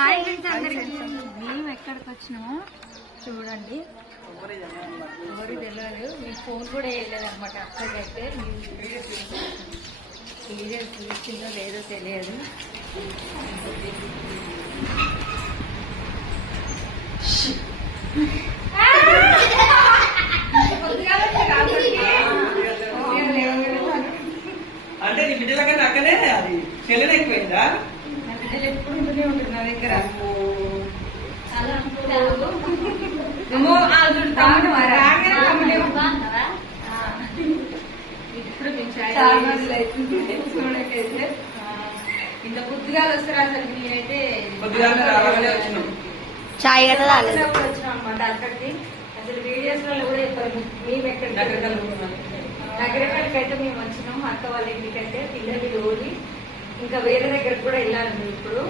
Hi friends అందరికి. మేము ఎక్కడికి వచ్చినామో చూడండి. ఎవరు తెలియదు, మీ ఫోన్ కూడా వేయలేదు అనమాట. అక్కడికైతే వీడియో చూసిందో లేదో తెలియదు. అంటే నీ బిడ్డల కన్నా అక్కడే అది చెల్లెలు ఎక్కువైందా? నా బిడ్డలు ఎప్పుడు ఉంటూనే ఉంటుంది నా దగ్గర. ఇప్పుడు చూడకైతే ఇంత బుద్ధిగాలు వస్తారు. అసలు నేనైతే చాయ్ వచ్చినాం అనమాట అక్కడికి. అసలు వీడియోస్ లో కూడా చెప్పారు మేము ఎక్కడ నగరకాడికైతే మేము వచ్చినాం. అక్క వాళ్ళ ఇంటికైతే పిల్లలు రోజు ఇంకా వేరే దగ్గరకు కూడా వెళ్ళాలి ఇప్పుడు.